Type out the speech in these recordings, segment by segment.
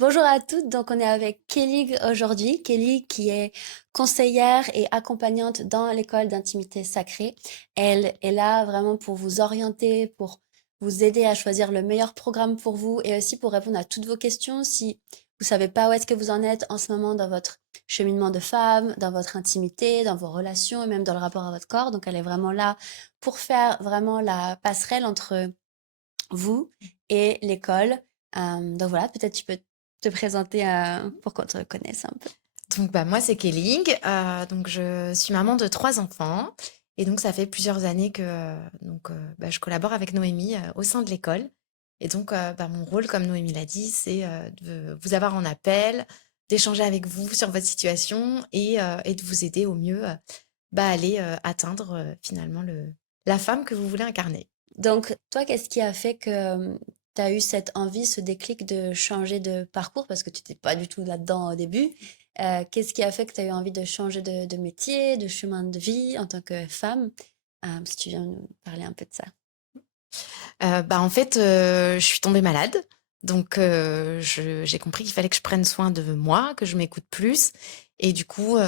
Bonjour à toutes, donc on est avec Kelly aujourd'hui. Kelly qui est conseillère et accompagnante dans l'école d'intimité sacrée. Elle est là vraiment pour vous orienter, pour vous aider à choisir le meilleur programme pour vous et aussi pour répondre à toutes vos questions si vous savez pas où est-ce que vous en êtes en ce moment dans votre cheminement de femme, dans votre intimité, dans vos relations et même dans le rapport à votre corps. Donc elle est vraiment là pour faire vraiment la passerelle entre vous et l'école. Donc voilà, peut-être tu peux te présenter pour qu'on te reconnaisse un peu. Donc, moi, c'est Kelling. Donc, je suis maman de 3 enfants. Et donc, ça fait plusieurs années que je collabore avec Noémie au sein de l'école. Et donc, mon rôle, comme Noémie l'a dit, c'est de vous avoir en appel, d'échanger avec vous sur votre situation et de vous aider au mieux à aller atteindre finalement la femme que vous voulez incarner. Donc toi, qu'est-ce qui a fait que tu as eu cette envie, ce déclic de changer de parcours parce que tu n'étais pas du tout là-dedans au début? Qu'est-ce qui a fait que tu as eu envie de changer de métier, de chemin de vie en tant que femme? Si tu viens nous parler un peu de ça. En fait, je suis tombée malade, donc j'ai compris qu'il fallait que je prenne soin de moi, que je m'écoute plus et du coup,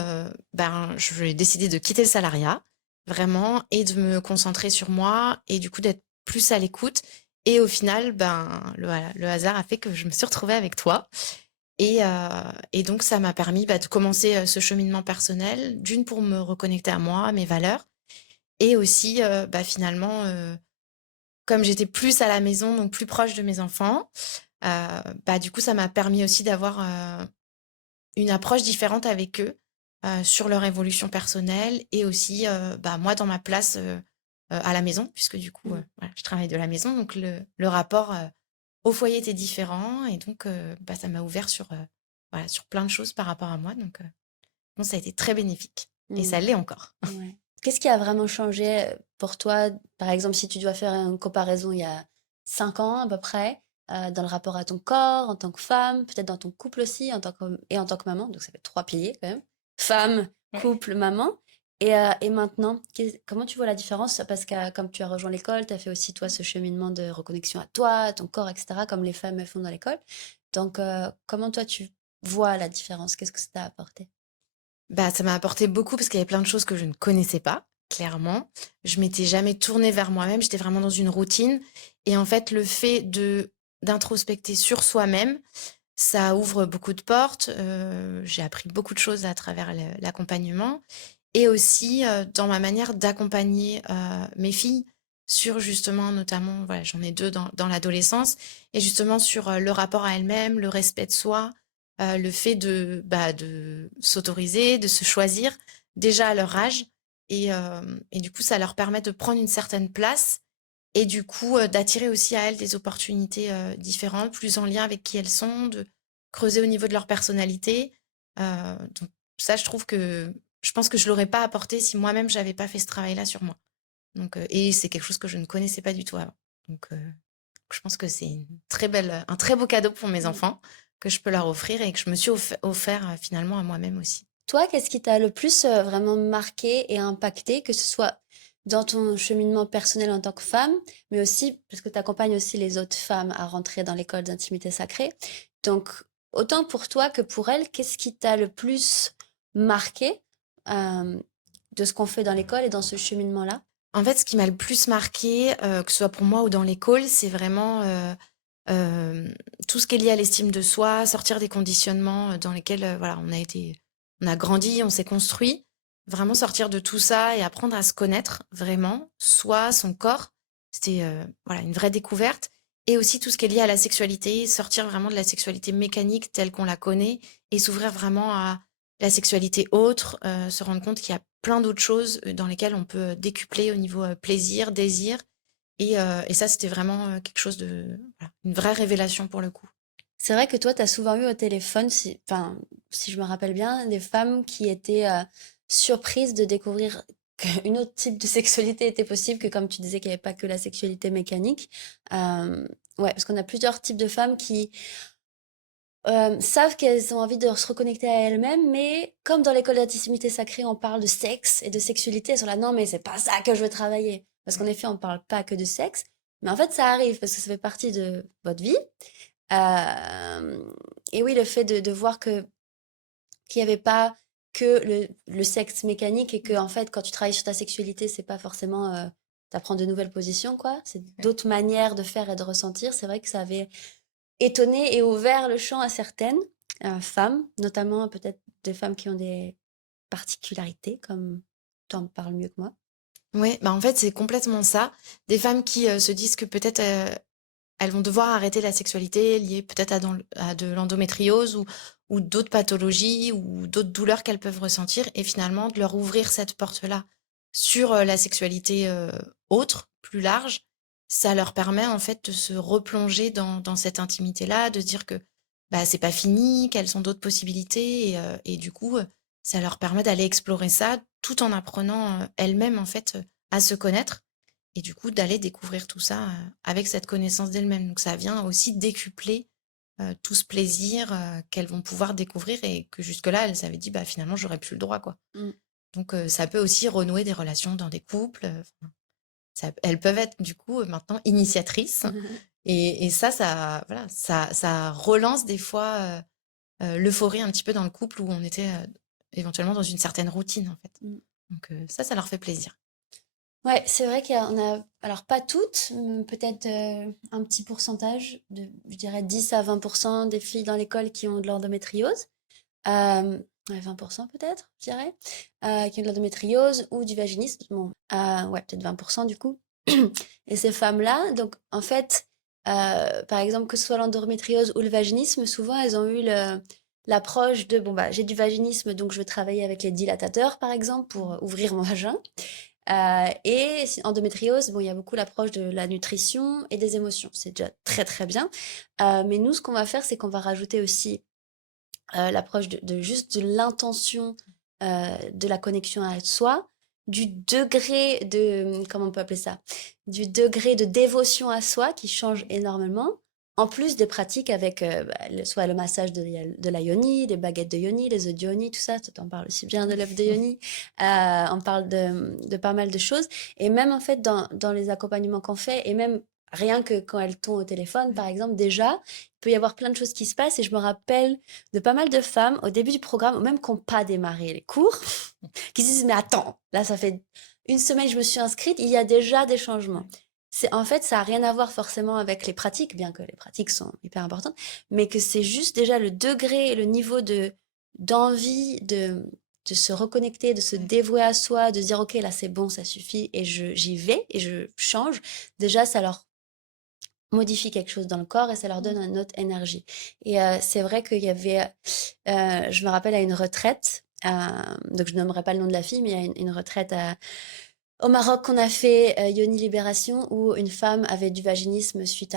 j'ai décidé de quitter le salariat, vraiment et de me concentrer sur moi et du coup d'être plus à l'écoute et au final, le hasard a fait que je me suis retrouvée avec toi et donc ça m'a permis, de commencer, ce cheminement personnel, d'une pour me reconnecter à moi, à mes valeurs et aussi, finalement, comme j'étais plus à la maison, donc plus proche de mes enfants, du coup, ça m'a permis aussi d'avoir, une approche différente avec eux, sur leur évolution personnelle et aussi, moi dans ma place, à la maison puisque du coup, Mm. voilà, je travaille de la maison donc le rapport, au foyer était différent et donc ça m'a ouvert sur, voilà, sur plein de choses par rapport à moi donc non, ça a été très bénéfique et Mm. ça l'est encore. Ouais. Qu'est-ce qui a vraiment changé pour toi, par exemple, si tu dois faire une comparaison il y a 5 ans à peu près, dans le rapport à ton corps, en tant que femme, peut-être dans ton couple aussi, et en tant que maman, donc ça fait 3 piliers quand même. Femme, couple, maman. Et maintenant, comment tu vois la différence? Parce que comme tu as rejoint l'école, tu as fait aussi toi ce cheminement de reconnexion à toi, à ton corps, etc., comme les femmes elles font dans l'école. Donc, comment toi tu vois la différence? Qu'est-ce que ça t'a apporté? Ça m'a apporté beaucoup parce qu'il y avait plein de choses que je ne connaissais pas, clairement. Je m'étais jamais tournée vers moi-même, j'étais vraiment dans une routine et en fait, le fait de d'introspecter sur soi-même, ça ouvre beaucoup de portes, j'ai appris beaucoup de choses à travers l'accompagnement et aussi, dans ma manière d'accompagner, mes filles sur justement notamment, voilà, j'en ai 2 dans l'adolescence et justement sur, le rapport à elles-mêmes, le respect de soi, le fait de s'autoriser, de se choisir déjà à leur âge et du coup, ça leur permet de prendre une certaine place et du coup, d'attirer aussi à elles des opportunités, différentes, plus en lien avec qui elles sont, de creuser au niveau de leur personnalité, donc ça, je pense que je l'aurais pas apporté si moi-même j'avais pas fait ce travail-là sur moi. Donc et c'est quelque chose que je ne connaissais pas du tout avant. Donc je pense que c'est une très belle, un très beau cadeau pour mes enfants que je peux leur offrir et que je me suis offert, finalement à moi-même aussi. Toi, qu'est-ce qui t'a le plus vraiment marqué et impacté, que ce soit dans ton cheminement personnel en tant que femme, mais aussi parce que tu accompagnes aussi les autres femmes à rentrer dans l'école d'intimité sacrée. Donc, autant pour toi que pour elles, qu'est-ce qui t'a le plus marqué euh, de ce qu'on fait dans l'école et dans ce cheminement-là? En fait, ce qui m'a le plus marqué, que ce soit pour moi ou dans l'école, c'est vraiment, tout ce qui est lié à l'estime de soi, sortir des conditionnements, dans lesquels, voilà, on a grandi, on s'est construit. Vraiment sortir de tout ça et apprendre à se connaître vraiment, soi, son corps. C'était, voilà, une vraie découverte et aussi tout ce qui est lié à la sexualité, sortir vraiment de la sexualité mécanique telle qu'on la connaît et s'ouvrir vraiment à la sexualité autre, se rendre compte qu'il y a plein d'autres choses, dans lesquelles on peut, décupler au niveau, plaisir, désir et ça, c'était vraiment, quelque chose de voilà, une vraie révélation pour le coup. C'est vrai que toi, tu as souvent eu au téléphone, enfin, si je me rappelle bien, des femmes qui étaient surprises de découvrir qu'une autre type de sexualité était possible, que comme tu disais qu'il n'y avait pas que la sexualité mécanique. Euh, ouais, parce qu'on a plusieurs types de femmes qui savent qu'elles ont envie de se reconnecter à elles-mêmes, mais comme dans l'école d'intimité sacrée, on parle de sexe et de sexualité, elles sont là, non, mais c'est pas ça que je veux travailler. Parce qu'en effet, on parle pas que de sexe, mais en fait, ça arrive parce que ça fait partie de votre vie. Et oui, le fait de voir qu'il y avait pas que le sexe mécanique et que, en fait, quand tu travailles sur ta sexualité, c'est pas forcément, tu de nouvelles positions, quoi. C'est Ouais. d'autres manières de faire et de ressentir. C'est vrai que ça avait étonné et ouvert le champ à certaines, femmes, notamment peut-être des femmes qui ont des particularités, comme tu en parles mieux que moi. Ouais, bah, en fait, c'est complètement ça. Des femmes qui, se disent que peut-être, elles vont devoir arrêter la sexualité liée peut-être à de l'endométriose ou d'autres pathologies ou d'autres douleurs qu'elles peuvent ressentir et finalement de leur ouvrir cette porte-là sur, la sexualité, autre, plus large. Ça leur permet en fait de se replonger dans cette intimité-là, de se dire que, bah, c'est pas fini, qu'elles ont d'autres possibilités et du coup, ça leur permet d'aller explorer ça tout en apprenant, elles-mêmes en fait, à se connaître et du coup, d'aller découvrir tout ça, avec cette connaissance d'elles-mêmes. Donc ça vient aussi décupler, tout ce plaisir, qu'elles vont pouvoir découvrir et que jusque-là, elles s'avaient dit: «Bah, finalement, j'aurais plus le droit, quoi». Mmh. Donc ça peut aussi renouer des relations dans des couples, enfin, ça elles peuvent être du coup, maintenant initiatrices et ça voilà, ça relance des fois, l'euphorie un petit peu dans le couple où on était, éventuellement dans une certaine routine, en fait. Mmh. Donc ça leur fait plaisir. Ouais, c'est vrai qu'il y en a alors pas toutes, peut-être, un petit pourcentage je dirais 10 à 20 des filles dans l'école qui ont de l'endométriose. Ouais 20 peut-être, je dirais, qui ont de l'endométriose ou du vaginisme. Bon, ouais, peut-être 20 du coup. Et ces femmes-là, donc en fait, par exemple, que ce soit l'endométriose ou le vaginisme, souvent elles ont eu l'approche de: «Bon, bah, j'ai du vaginisme, donc je vais travailler avec les dilatateurs», par exemple, pour ouvrir mon vagin. Et endométriose, bon, il y a beaucoup l'approche de la nutrition et des émotions. C'est déjà très, très bien. Mais nous, ce qu'on va faire, c'est qu'on va rajouter aussi l'approche de juste de l'intention, de la connexion à soi, du degré de, comment on peut appeler ça? Du degré de dévotion à soi qui change énormément, en plus des pratiques avec, soit le massage de la yoni, des baguettes de yoni, les œufs de yoni, tout ça. Toi, tu parles aussi bien de l'œuf de yoni. On parle de pas mal de choses et même, en fait, dans les accompagnements qu'on fait et même rien que quand elles t'ont au téléphone, par exemple, déjà, il peut y avoir plein de choses qui se passent et je me rappelle de pas mal de femmes au début du programme, ou même qui n'ont pas démarré les cours, qui se disent mais attends, là ça fait une semaine que je me suis inscrite, il y a déjà des changements. C'est en fait ça a rien à voir forcément avec les pratiques, bien que les pratiques sont hyper importantes, mais que c'est juste déjà le degré et le niveau de d'envie de se reconnecter, de se Ouais. dévouer à soi, de se dire ok là c'est bon, ça suffit et j'y vais et je change. Déjà ça leur modifie quelque chose dans le corps et ça leur donne une autre énergie. Et c'est vrai qu'il y avait, je me rappelle à une retraite, donc je nommerai pas le nom de la fille, mais il y a une retraite au Maroc qu'on a fait, Yoni Libération, où une femme avait du vaginisme suite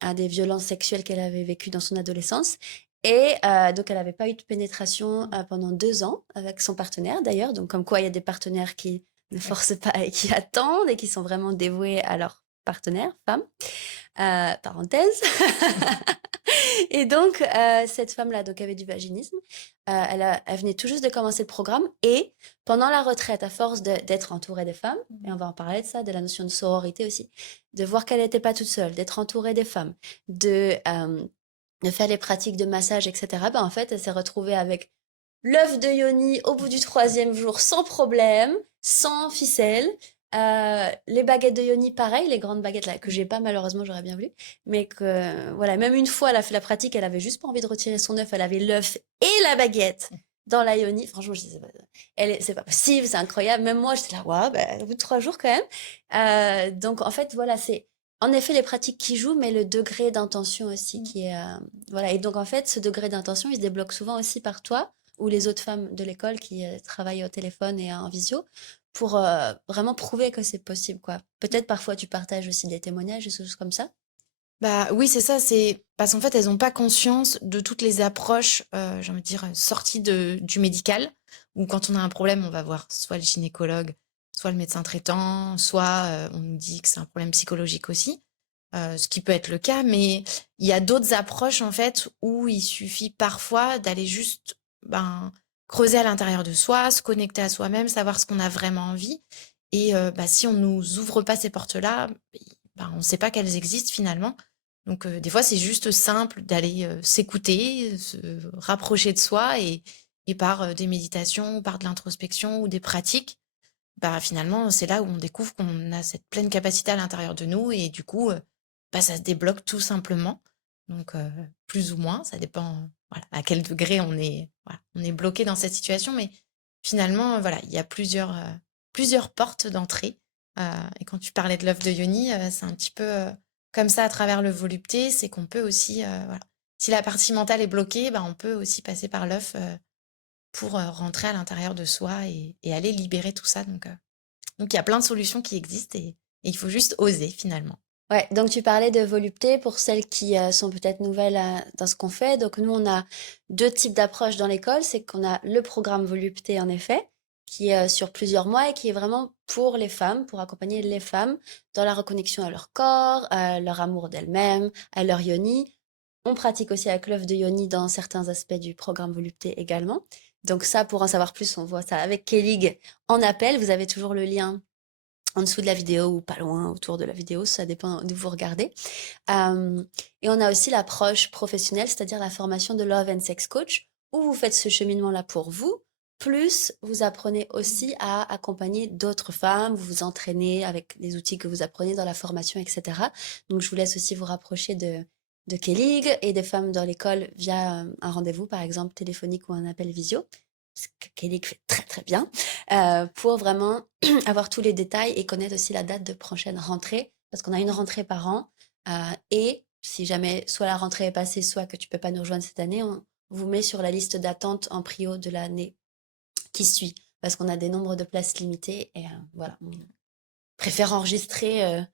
à des violences sexuelles qu'elle avait vécues dans son adolescence. Et donc elle n'avait pas eu de pénétration pendant 2 ans avec son partenaire d'ailleurs. Donc comme quoi il y a des partenaires qui ne Ouais. forcent pas et qui attendent et qui sont vraiment dévoués à leur partenaire, femme. Parenthèse. Et donc, cette femme-là, donc, avait du vaginisme. Elle venait tout juste de commencer le programme. Et pendant la retraite, à force d'être entourée des femmes, et on va en parler de ça, de la notion de sororité aussi, de voir qu'elle n'était pas toute seule, d'être entourée des femmes, de faire les pratiques de massage, etc., ben, en fait, elle s'est retrouvée avec l'œuf de yoni au bout du 3e jour sans problème, sans ficelle. Les baguettes de yoni, pareil, les grandes baguettes là, que j'ai pas malheureusement, j'aurais bien voulu. Mais que, voilà, même une fois, elle a fait la pratique, elle avait juste pas envie de retirer son œuf, elle avait l'œuf et la baguette dans la yoni. Franchement, je disais, c'est pas possible, c'est incroyable. Même moi, j'étais là, ouais, bah, au bout de 3 jours quand même. Donc, en fait, voilà, c'est en effet les pratiques qui jouent, mais le degré d'intention aussi qui est, voilà. Et donc, en fait, ce degré d'intention, il se débloque souvent aussi par toi ou les autres femmes de l'école qui travaillent au téléphone et en visio pour vraiment prouver que c'est possible, quoi. Peut-être parfois tu partages aussi des témoignages, des choses comme ça. Bah, oui, c'est ça, c'est parce qu'en fait, elles ont pas conscience de toutes les approches, j'ai envie de dire, sorties du médical, où quand on a un problème, on va voir soit le gynécologue, soit le médecin traitant, soit, on nous dit que c'est un problème psychologique aussi, ce qui peut être le cas, mais il y a d'autres approches, en fait, où il suffit parfois d'aller juste, ben, creuser à l'intérieur de soi, se connecter à soi-même, savoir ce qu'on a vraiment envie et bah, si on nous ouvre pas ces portes-là, ben, on sait pas qu'elles existent finalement. Donc, des fois, c'est juste simple d'aller, s'écouter, se rapprocher de soi et par, des méditations, par de l'introspection ou des pratiques, bah, finalement, c'est là où on découvre qu'on a cette pleine capacité à l'intérieur de nous et du coup, bah, ça se débloque tout simplement. Donc, plus ou moins, ça dépend, voilà, à quel degré on est bloqué dans cette situation. Mais finalement, voilà, il y a plusieurs portes d'entrée. Heu et quand tu parlais de l'œuf de Yoni, c'est un petit peu, comme ça à travers le volupté, c'est qu'on peut aussi, voilà, si la partie mentale est bloquée, bah, on peut aussi passer par l'œuf, pour, rentrer à l'intérieur de soi et aller libérer tout ça. Donc il y a plein de solutions qui existent et il faut juste oser finalement. Ouais, donc tu parlais de volupté pour celles qui sont peut-être nouvelles dans ce qu'on fait. Donc nous, on a deux types d'approches dans l'école. C'est qu'on a le programme volupté, en effet, qui est sur plusieurs mois et qui est vraiment pour les femmes, pour accompagner les femmes dans la reconnexion à leur corps, à leur amour d'elles-mêmes, à leur yoni. On pratique aussi avec l'œuf de yoni dans certains aspects du programme volupté également. Donc ça, pour en savoir plus, on voit ça avec Kellig en appel. Vous avez toujours le lien en dessous de la vidéo ou pas loin autour de la vidéo, ça dépend d'où vous regardez. Et on a aussi l'approche professionnelle, c'est-à-dire la formation de Love and Sex Coach, où vous faites ce cheminement-là pour vous, plus vous apprenez aussi à accompagner d'autres femmes, vous vous entraînez avec les outils que vous apprenez dans la formation, etc. Donc je vous laisse aussi vous rapprocher de Kellig et des femmes dans l'école via un rendez-vous, par exemple téléphonique ou un appel visio, ce que Kellig fait très très bien, pour vraiment avoir tous les détails et connaître aussi la date de prochaine rentrée, parce qu'on a une rentrée par an. Et si jamais soit la rentrée est passée, soit que tu peux pas nous rejoindre cette année, on vous met sur la liste d'attente en prio de l'année qui suit, parce qu'on a des nombres de places limitées et voilà, on préfère enregistrer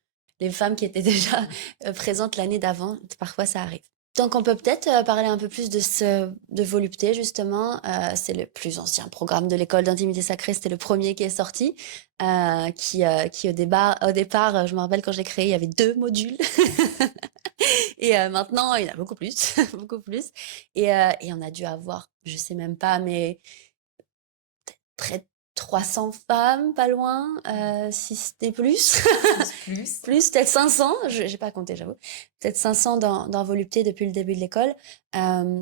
les femmes qui étaient déjà présentes l'année d'avant. Parfois, ça arrive. Donc, on peut peut-être parler un peu plus de volupté, justement. C'est le plus ancien programme de l'école d'intimité sacrée. C'était le premier qui est sorti, au départ, je me rappelle quand j'ai créé, il y avait 2 modules. Et maintenant, il y en a beaucoup plus, beaucoup plus. Et on a dû avoir, je sais même pas, mais près de 300 femmes, pas loin, si c'était plus. Plus. Plus, peut-être 500, j'ai pas compté, j'avoue. Peut-être 500 dans Volupté depuis le début de l'école,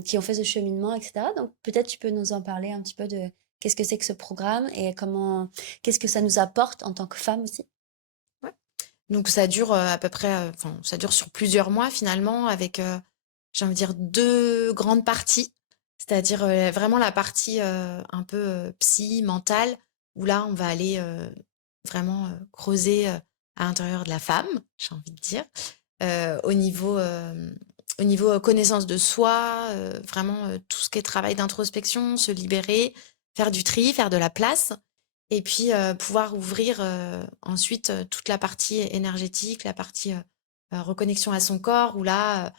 qui ont fait ce cheminement, etc. Donc peut-être tu peux nous en parler un petit peu de qu'est-ce que c'est que ce programme et qu'est-ce que ça nous apporte en tant que femmes aussi? Ouais. Donc ça dure, à peu près, enfin ça dure sur plusieurs mois finalement avec, j'ai envie de dire 2 grandes parties. C'est-à-dire, vraiment la partie, un peu, psy, mentale, où là on va aller, vraiment, creuser, à l'intérieur de la femme, j'ai envie de dire. Au niveau, connaissance de soi, vraiment, tout ce qui est travail d'introspection, se libérer, faire du tri, faire de la place et puis, pouvoir ouvrir, ensuite, toute la partie énergétique, la partie, reconnexion à son corps où là,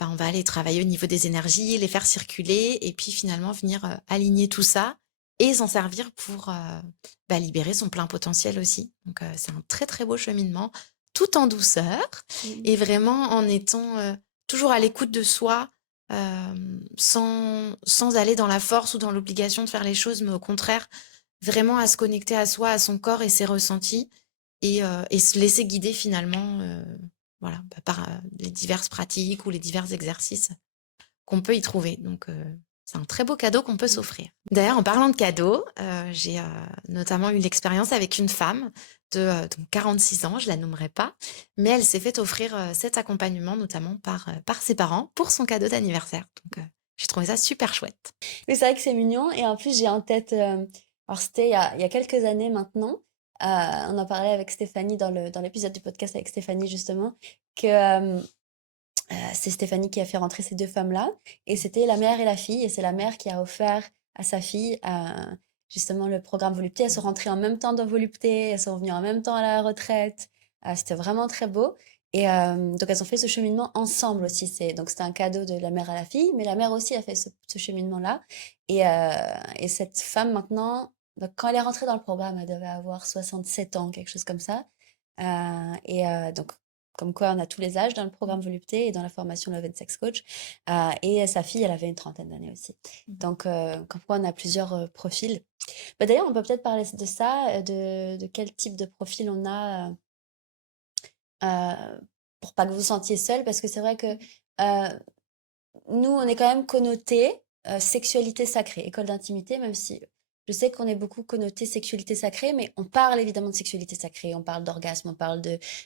bah, on va aller travailler au niveau des énergies, les faire circuler et puis finalement venir, aligner tout ça et s'en servir pour, bah, libérer son plein potentiel aussi. Donc, c'est un très, très beau cheminement, tout en douceur Mmh. et vraiment en étant, toujours à l'écoute de soi, sans aller dans la force ou dans l'obligation de faire les choses, mais au contraire, vraiment à se connecter à soi, à son corps et ses ressentis et se laisser guider finalement, voilà, bah, par, les diverses pratiques ou les divers exercices qu'on peut y trouver. Donc, c'est un très beau cadeau qu'on peut Mmh. s'offrir. D'ailleurs, en parlant de cadeaux, j'ai, notamment eu l'expérience avec une femme de, donc 46 ans, je la nommerai pas, mais elle s'est fait offrir, cet accompagnement notamment par ses parents pour son cadeau d'anniversaire. Donc, j'ai trouvé ça super chouette. Oui, c'est vrai que c'est mignon et en plus j'ai en tête, alors c'était il y a quelques années maintenant, on en parlait avec Stéphanie dans l'épisode du podcast avec Stéphanie justement, que, c'est Stéphanie qui a fait rentrer ces 2 femmes-là et c'était la mère et la fille et c'est la mère qui a offert à sa fille, justement le programme Volupté. Elles sont rentrées en même temps dans Volupté, elles sont venues en même temps à la retraite. C'était vraiment très beau et donc elles ont fait ce cheminement ensemble aussi. Donc c'était un cadeau de la mère à la fille, mais la mère aussi a fait ce cheminement-là et cette femme maintenant, donc quand elle est rentrée dans le programme, elle devait avoir 67 ans, quelque chose comme ça, donc comme quoi on a tous les âges dans le programme Volupté et dans la formation Love and Sex Coach. Et sa fille, elle avait une trentaine d'années aussi. Donc, comme quoi on a plusieurs profils. Bah, d'ailleurs, on peut peut-être parler de ça, de quel type de profil on a pour pas que vous vous sentiez seul, parce que c'est vrai que nous, on est quand même connoté sexualité sacrée, école d'intimité, même si je sais qu'on est beaucoup connoté sexualité sacrée, mais on parle évidemment de sexualité sacrée, on parle d'orgasme, on parle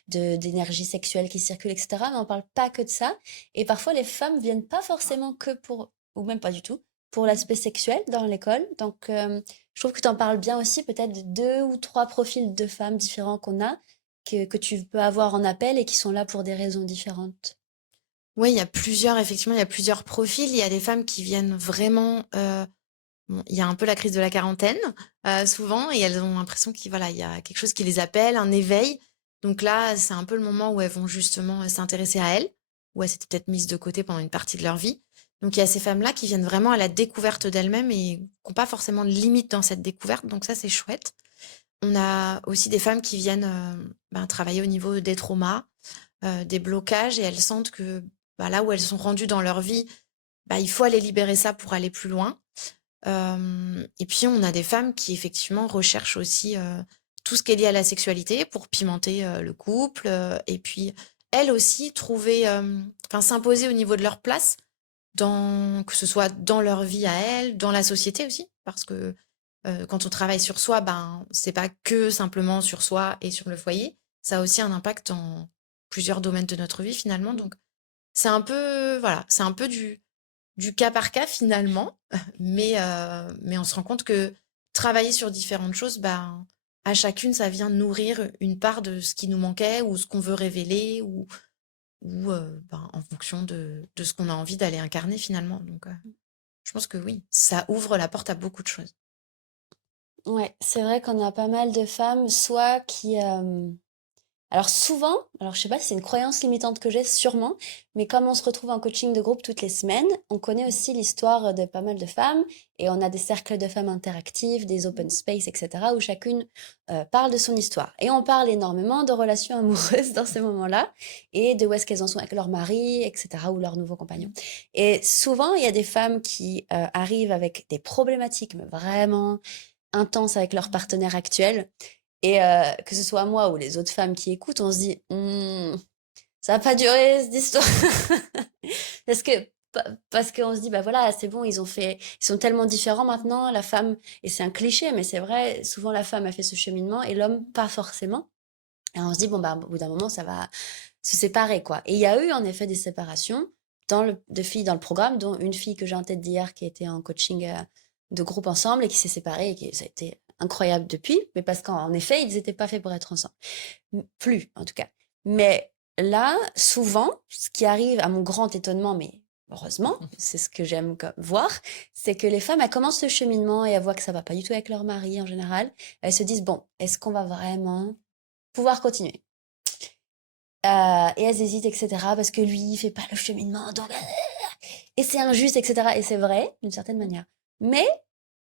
d'énergie sexuelle qui circule, etc. Mais on parle pas que de ça. Et parfois, les femmes viennent pas forcément que pour, ou même pas du tout, pour l'aspect sexuel dans l'école. Donc, je trouve que tu en parles bien aussi, peut-être de 2 ou 3 profils de femmes différents qu'on a, que tu peux avoir en appel et qui sont là pour des raisons différentes. Oui, il y a plusieurs profils. Il y a des femmes qui viennent vraiment, bon, il y a un peu la crise de la quarantaine, souvent, et elles ont l'impression qu'il voilà, il y a quelque chose qui les appelle, un éveil. Donc là, c'est un peu le moment où elles vont justement, s'intéresser à elles, où elles s'étaient peut-être mises de côté pendant une partie de leur vie. Donc il y a ces femmes-là qui viennent vraiment à la découverte d'elles-mêmes et qui ont pas forcément de limite dans cette découverte, donc ça, c'est chouette. On a aussi des femmes qui viennent, travailler au niveau des traumas, des blocages, et elles sentent que, là où elles sont rendues dans leur vie, il faut aller libérer ça pour aller plus loin. Et puis on a des femmes qui effectivement recherchent aussi, tout ce qui est lié à la sexualité pour pimenter, le couple, et puis elles aussi trouver, s'imposer au niveau de leur place que ce soit dans leur vie à elles, dans la société aussi, parce que quand on travaille sur soi, c'est pas que simplement sur soi et sur le foyer, ça a aussi un impact dans plusieurs domaines de notre vie finalement. Donc c'est un peu, voilà, c'est un peu du cas par cas finalement, mais on se rend compte que travailler sur différentes choses, à chacune, ça vient nourrir une part de ce qui nous manquait ou ce qu'on veut révéler, ou en fonction de ce qu'on a envie d'aller incarner finalement. Donc je pense que oui, ça ouvre la porte à beaucoup de choses. Ouais, c'est vrai qu'on a pas mal de femmes, soit qui, alors souvent, alors je sais pas si c'est une croyance limitante que j'ai, sûrement, mais comme on se retrouve en coaching de groupe toutes les semaines, on connaît aussi l'histoire de pas mal de femmes et on a des cercles de femmes interactifs, des open space, etc., où chacune parle de son histoire. Et on parle énormément de relations amoureuses dans ces moments-là et de où est-ce qu'elles en sont avec leur mari, etc., ou leur nouveau compagnon. Et souvent, il y a des femmes qui arrivent avec des problématiques, mais vraiment intenses avec leur partenaire actuel. Et que ce soit moi ou les autres femmes qui écoutent, on se dit ça va pas durer cette histoire. Parce que parce qu'on se dit bah voilà, c'est bon, ils sont tellement différents maintenant, la femme, et c'est un cliché, mais c'est vrai, souvent la femme a fait ce cheminement et l'homme pas forcément. Et on se dit bon bah au bout d'un moment ça va se séparer quoi. Et il y a eu en effet des séparations de filles dans le programme, dont une fille que j'ai en tête d'hier qui était en coaching de groupe ensemble et qui s'est séparée et qui ça a été incroyable depuis, mais parce qu'en effet ils n'étaient pas faits pour être ensemble. Plus en tout cas. Mais là, souvent, ce qui arrive à mon grand étonnement, mais heureusement, c'est ce que j'aime voir, c'est que les femmes, elles commencent ce cheminement et elles voient que ça va pas du tout avec leur mari en général. Elles se disent, bon, est-ce qu'on va vraiment pouvoir continuer? Et elles hésitent, etc. Parce que lui, il fait pas le cheminement, donc et c'est injuste, etc. Et c'est vrai, d'une certaine manière. Mais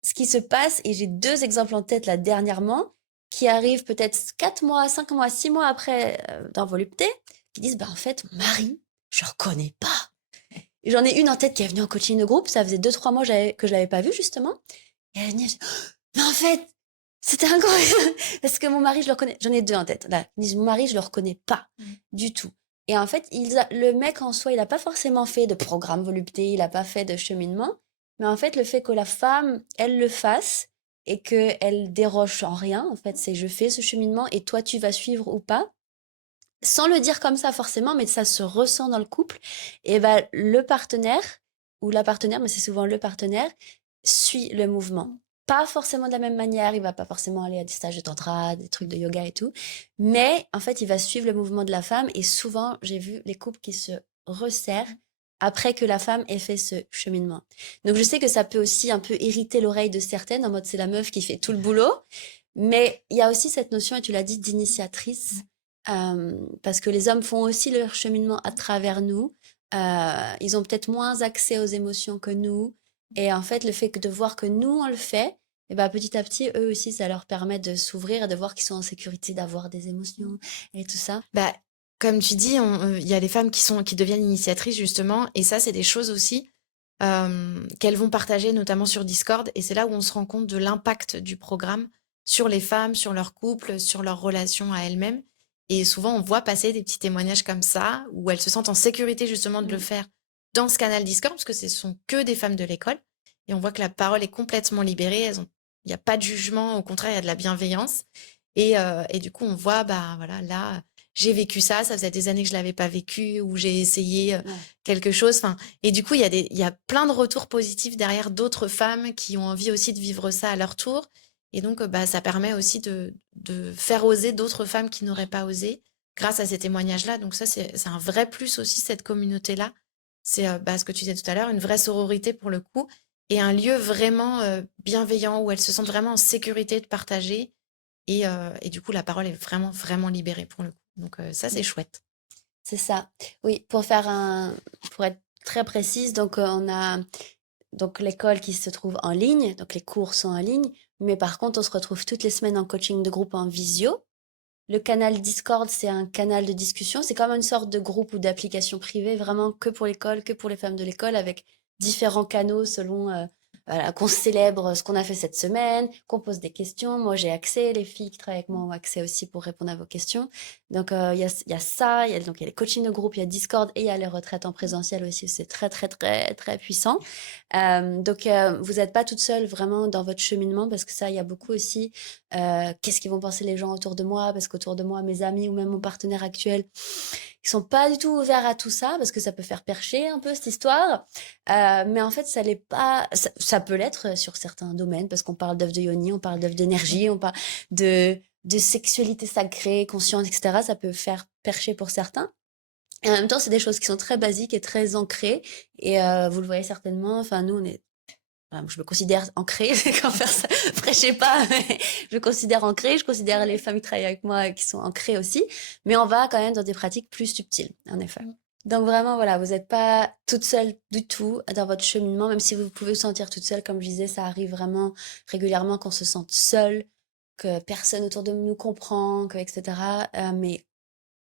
ce qui se passe, et j'ai 2 exemples en tête là dernièrement, qui arrivent peut-être 4 mois, 5 mois, 6 mois après dans Volupté, qui disent, bah en fait, mon mari, je le reconnais pas. Et j'en ai une en tête qui est venue en coaching de groupe, ça faisait 2, 3 mois que je l'avais pas vue justement. Et elle est venue, elle dit, mais en fait, c'était incroyable. Parce que mon mari, je le reconnais. J'en ai 2 en tête. Là, ils disent, mon mari, je le reconnais pas du tout. Et en fait, le mec en soi, il a pas forcément fait de programme volupté, il a pas fait de cheminement. Mais en fait, le fait que la femme, elle le fasse et qu'elle déroge en rien, en fait, c'est je fais ce cheminement et toi, tu vas suivre ou pas. Sans le dire comme ça forcément, mais ça se ressent dans le couple. Et ben, le partenaire ou la partenaire, mais c'est souvent le partenaire, suit le mouvement. Pas forcément de la même manière, il va pas forcément aller à des stages de tantra, des trucs de yoga et tout, mais en fait, il va suivre le mouvement de la femme et souvent, j'ai vu les couples qui se resserrent après que la femme ait fait ce cheminement. Donc je sais que ça peut aussi un peu irriter l'oreille de certaines, en mode c'est la meuf qui fait tout le boulot, mais il y a aussi cette notion, et tu l'as dit, d'initiatrice, parce que les hommes font aussi leur cheminement à travers nous. Ils ont peut-être moins accès aux émotions que nous. Et en fait, le fait de voir que nous, on le fait, et ben, petit à petit, eux aussi, ça leur permet de s'ouvrir et de voir qu'ils sont en sécurité, d'avoir des émotions et tout ça. Bah, comme tu dis, il y a les femmes qui deviennent initiatrices justement, et ça, c'est des choses aussi qu'elles vont partager, notamment sur Discord, et c'est là où on se rend compte de l'impact du programme sur les femmes, sur leur couple, sur leur relation à elles-mêmes. Et souvent, on voit passer des petits témoignages comme ça, où elles se sentent en sécurité justement de le Mmh. faire dans ce canal Discord, parce que ce sont que des femmes de l'école. Et on voit que la parole est complètement libérée. Il n'y a pas de jugement, au contraire, il y a de la bienveillance. Et du coup, on voit, bah voilà, là, j'ai vécu ça, ça faisait des années que je l'avais pas vécu, ou j'ai essayé Ouais. quelque chose. Enfin, et du coup, il y a plein de retours positifs derrière d'autres femmes qui ont envie aussi de vivre ça à leur tour. Et donc, bah, ça permet aussi de faire oser d'autres femmes qui n'auraient pas osé grâce à ces témoignages-là. Donc ça, c'est un vrai plus aussi, cette communauté-là. C'est bah, ce que tu disais tout à l'heure, une vraie sororité pour le coup, et un lieu vraiment bienveillant où elles se sentent vraiment en sécurité de partager. Et du coup, la parole est vraiment, vraiment libérée pour le coup. Donc ça, c'est Mmh. chouette. C'est ça. Oui, pour être très précise, donc on a donc l'école qui se trouve en ligne, donc les cours sont en ligne, mais par contre, on se retrouve toutes les semaines en coaching de groupe en visio. Le canal Discord, c'est un canal de discussion. C'est comme une sorte de groupe ou d'application privée, vraiment que pour l'école, que pour les femmes de l'école, avec différents canaux selon voilà, qu'on célèbre ce qu'on a fait cette semaine, qu'on pose des questions. Moi, j'ai accès, les filles qui travaillent avec moi ont accès aussi pour répondre à vos questions. Donc, il y a ça, donc, il y a les coachings de groupe, il y a Discord et il y a les retraites en présentiel aussi. C'est très, très, très, très puissant. Donc, vous n'êtes pas toute seule vraiment dans votre cheminement parce que ça, il y a beaucoup aussi qu'est-ce qu'ils vont penser les gens autour de moi, parce qu'autour de moi, mes amis ou même mon partenaire actuel, ils sont pas du tout ouverts à tout ça, parce que ça peut faire percher un peu cette histoire. Mais en fait, ça l'est pas. Ça peut l'être sur certains domaines, parce qu'on parle d'œuvres de yoni, on parle d'œuvres d'énergie, on parle de sexualité sacrée, consciente, etc. Ça peut faire percher pour certains. Et en même temps, c'est des choses qui sont très basiques et très ancrées. Et vous le voyez certainement. Enfin, nous, on est je me considère ancrée, quand faire ça, prêchez pas, mais je me considère ancrée, je considère les femmes qui travaillent avec moi qui sont ancrées aussi, mais on va quand même dans des pratiques plus subtiles, en effet. Donc vraiment, voilà, vous n'êtes pas toute seule du tout dans votre cheminement, même si vous pouvez vous sentir toute seule, comme je disais, ça arrive vraiment régulièrement qu'on se sente seule, que personne autour de nous comprend, que, etc. Mais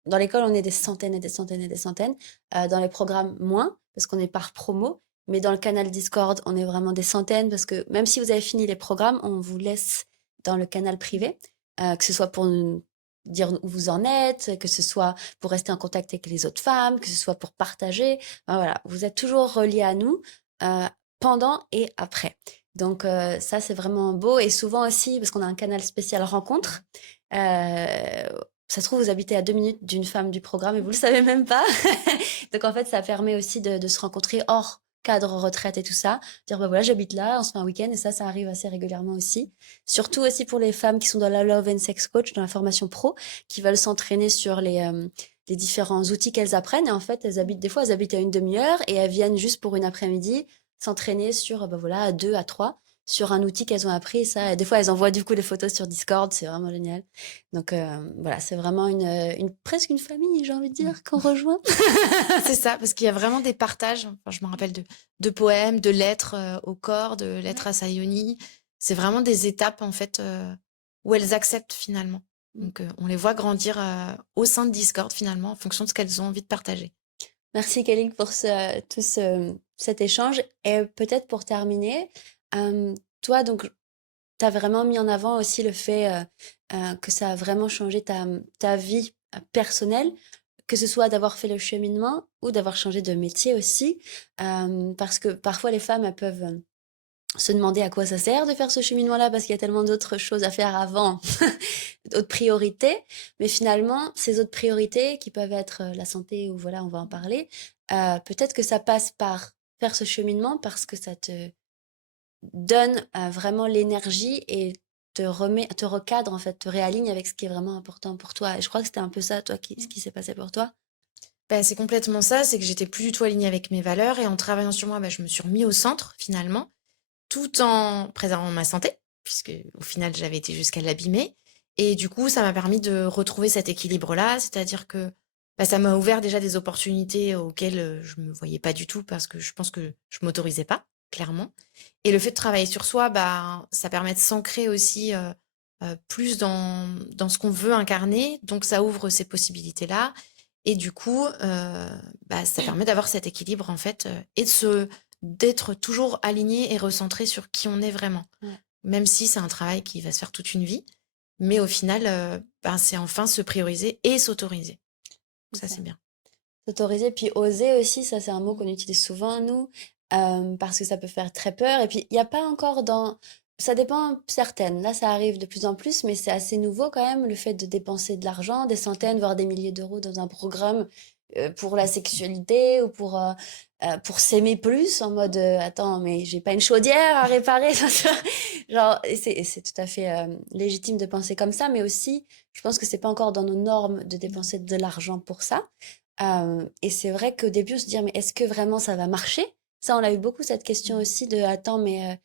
dans l'école, on est des centaines et des centaines et des centaines. Dans les programmes, moins, parce qu'on est par promo. Mais dans le canal Discord, on est vraiment des centaines, parce que même si vous avez fini les programmes, on vous laisse dans le canal privé, que ce soit pour nous dire où vous en êtes, que ce soit pour rester en contact avec les autres femmes, que ce soit pour partager. Enfin, voilà, vous êtes toujours reliés à nous pendant et après. Donc ça, c'est vraiment beau. Et souvent aussi, parce qu'on a un canal spécial rencontre, euh, ça se trouve, vous habitez à 2 minutes d'une femme du programme et vous le savez même pas. Donc en fait, ça permet aussi de se rencontrer hors cadre retraite et tout ça. Dire, bah voilà, j'habite là, on se fait un week-end et ça arrive assez régulièrement aussi. Surtout aussi pour les femmes qui sont dans la Love and Sex Coach, dans la formation pro, qui veulent s'entraîner sur les différents outils qu'elles apprennent. Et en fait, des fois, elles habitent à une demi-heure et elles viennent juste pour une après-midi s'entraîner sur, bah voilà, à deux, à trois, sur un outil qu'elles ont appris. Ça, et des fois, elles envoient du coup des photos sur Discord, c'est vraiment génial. Donc voilà, c'est vraiment presque une famille, j'ai envie de dire, qu'on rejoint. C'est ça, parce qu'il y a vraiment des partages. Enfin, je me rappelle de poèmes, de lettres au corps, de lettres à Sayoni. C'est vraiment des étapes, en fait, où elles acceptent finalement. Donc, on les voit grandir au sein de Discord, finalement, en fonction de ce qu'elles ont envie de partager. Merci Kelly pour cet échange. Et peut-être pour terminer, toi, donc, tu as vraiment mis en avant aussi le fait que ça a vraiment changé ta vie personnelle, que ce soit d'avoir fait le cheminement ou d'avoir changé de métier aussi. Parce que parfois, les femmes, elles peuvent se demander à quoi ça sert de faire ce cheminement-là parce qu'il y a tellement d'autres choses à faire avant, d'autres priorités. Mais finalement, ces autres priorités qui peuvent être la santé ou voilà, on va en parler, peut-être que ça passe par faire ce cheminement parce que ça te donne vraiment l'énergie et te recadre en fait, te réaligne avec ce qui est vraiment important pour toi. Et je crois que c'était un peu ça, toi, ce qui s'est passé pour toi. Bah, c'est complètement ça, c'est que j'étais plus du tout alignée avec mes valeurs et en travaillant sur moi, bah, je me suis remis au centre finalement, tout en préservant ma santé, puisque au final j'avais été jusqu'à l'abîmer. Et du coup, ça m'a permis de retrouver cet équilibre-là, c'est-à-dire que bah, ça m'a ouvert déjà des opportunités auxquelles je me voyais pas du tout parce que je pense que je m'autorisais pas, clairement. Et le fait de travailler sur soi, bah, ça permet de s'ancrer aussi plus dans ce qu'on veut incarner, donc ça ouvre ces possibilités-là. Et du coup, bah, ça permet d'avoir cet équilibre en fait et d'être toujours aligné et recentré sur qui on est vraiment. Ouais. Même si c'est un travail qui va se faire toute une vie. Mais au final, ben, c'est enfin se prioriser et s'autoriser. C'est Ça, ça. c'est bien. S'autoriser, puis oser aussi, ça c'est un mot Mmh. qu'on utilise souvent, nous, parce que ça peut faire très peur. Et puis, il n'y a pas encore dans... Ça dépend certaines. Là, ça arrive de plus en plus, mais c'est assez nouveau quand même, le fait de dépenser de l'argent, des centaines, voire des milliers d'euros dans un programme pour la sexualité ou pour s'aimer plus, en mode, attends, mais j'ai pas une chaudière à réparer. Enfin, tu vois, genre, et c'est tout à fait légitime de penser comme ça, mais aussi, je pense que c'est pas encore dans nos normes de Non. dépenser de l'argent pour ça. Et c'est vrai qu'au début, on se dit: «Mais est-ce que vraiment ça va marcher?» Ça, on a eu beaucoup cette question Mmh. aussi de: «Attends, mais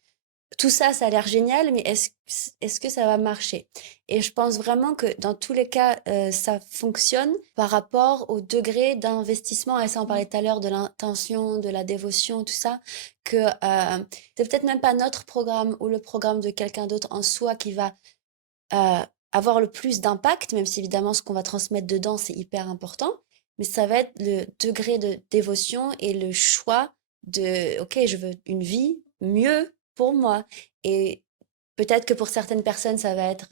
tout ça, ça a l'air génial, mais est-ce que ça va marcher?» Et je pense vraiment que dans tous les cas, ça fonctionne par rapport au degré d'investissement et ça, on Mmh. parlait tout à l'heure de l'intention, de la dévotion, tout ça, que, c'est peut-être même pas notre programme ou le programme de quelqu'un d'autre en soi qui va, avoir le plus d'impact, même si évidemment ce qu'on va transmettre dedans, c'est hyper important. Mais ça va être le degré de dévotion et le choix de, OK, je veux une vie mieux pour moi. Et peut-être que pour certaines personnes, ça va être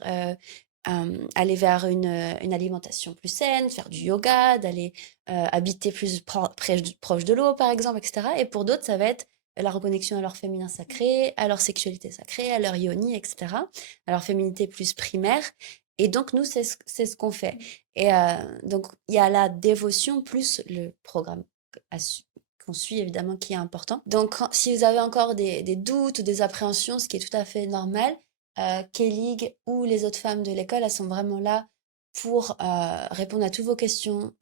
aller vers une alimentation plus saine, faire du yoga, d'aller habiter plus proche de l'eau, par exemple, etc. Et pour d'autres, ça va être la reconnexion à leur féminin sacré, à leur sexualité sacrée, à leur yoni, etc., à leur féminité plus primaire. Et donc, nous, c'est ce qu'on fait. Et donc, il y a la dévotion plus le programme à qu'on suit, évidemment, qui est important. Donc, si vous avez encore des doutes ou des appréhensions, ce qui est tout à fait normal, Kelly ou les autres femmes de l'école, elles sont vraiment là pour répondre à toutes vos questions,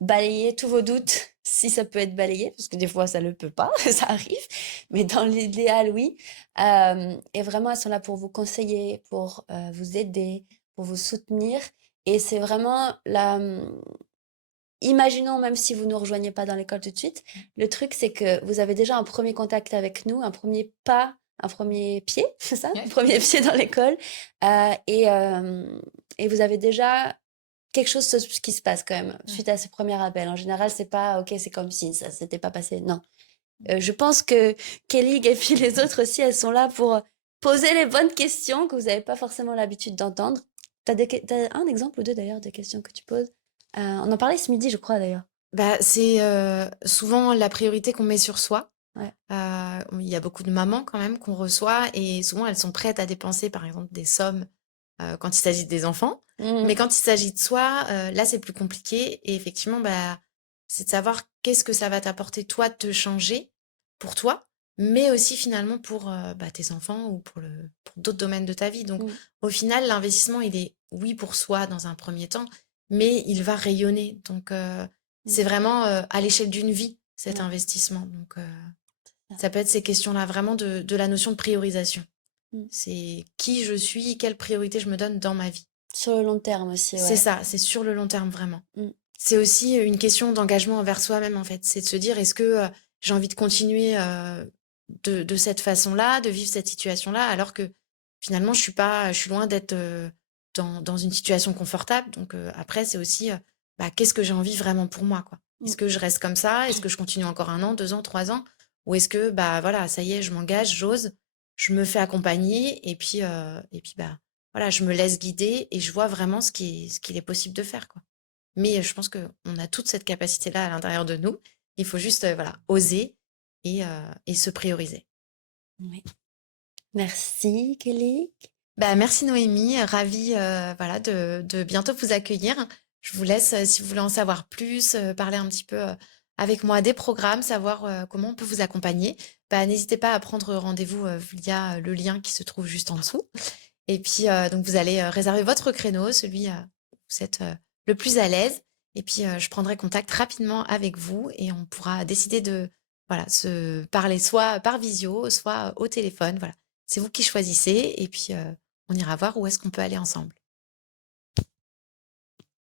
balayer tous vos doutes, si ça peut être balayé, parce que des fois, ça ne le peut pas, ça arrive, mais dans l'idéal, oui. Et vraiment, elles sont là pour vous conseiller, pour vous aider, pour vous soutenir. Et c'est vraiment la... Imaginons, même si vous ne nous rejoignez pas dans l'école tout de suite, le truc, c'est que vous avez déjà un premier contact avec nous, un premier pas, un premier pied, c'est ça? Un Ouais. premier pied dans l'école. euh, et, euh, et vous avez déjà quelque chose qui se passe quand même Ouais. suite à ce premier appel. En général, c'est pas OK, c'est comme si ça s'était pas passé. Non. Je pense que Kelly et puis les autres aussi, elles sont là pour poser les bonnes questions que vous n'avez pas forcément l'habitude d'entendre. T'as un exemple ou deux d'ailleurs de questions que tu poses? On en parlait ce midi, je crois d'ailleurs. Bah, c'est, souvent la priorité qu'on met sur soi. Ouais. Il y a beaucoup de mamans quand même qu'on reçoit et souvent elles sont prêtes à dépenser par exemple des sommes, quand il s'agit des enfants. Mais Mhm. quand il s'agit de soi, là c'est plus compliqué et effectivement, bah, c'est de savoir qu'est-ce que ça va t'apporter toi de te changer pour toi, mais aussi finalement pour, bah, tes enfants ou pour d'autres domaines de ta vie. Donc Mhm. au final, l'investissement il est, oui, pour soi dans un premier temps, mais il va rayonner. Donc Mhm. c'est vraiment, à l'échelle d'une vie, cet Ouais, investissement. Donc ça. ça peut être ces questions-là, vraiment de la notion de priorisation. Mhm. C'est qui je suis, quelle priorité je me donne dans ma vie. Sur le long terme aussi, C'est ouais. ça, c'est sur le long terme vraiment. Mhm. C'est aussi une question d'engagement envers soi-même en fait. C'est de se dire est-ce que j'ai envie de continuer de cette façon-là, de vivre cette situation-là, alors que finalement je suis loin d'être dans une situation confortable. Donc après c'est aussi bah, qu'est-ce que j'ai envie vraiment pour moi quoi. Est-ce Mhm. que je reste comme ça? Est-ce que je continue encore 1 an, 2 ans, 3 ans? Ou est-ce que bah voilà, ça y est, je m'engage, j'ose, je me fais accompagner et puis bah voilà, je me laisse guider et je vois vraiment ce qu'il est possible de faire quoi. Mais je pense qu'on a toute cette capacité-là à l'intérieur de nous. Il faut juste, voilà, oser et se prioriser. Oui. Merci, Kelly. Bah, merci Noémie, ravie, voilà, de bientôt vous accueillir. Je vous laisse, si vous voulez en savoir plus, parler un petit peu, avec moi des programmes, savoir, comment on peut vous accompagner. Bah, n'hésitez pas à prendre rendez-vous, via le lien qui se trouve juste en dessous. Et puis, donc vous allez, réserver votre créneau, celui, où vous êtes, le plus à l'aise et puis, je prendrai contact rapidement avec vous et on pourra décider de, voilà, se parler soit par visio, soit au téléphone, voilà. C'est vous qui choisissez et puis, on ira voir où est-ce qu'on peut aller ensemble.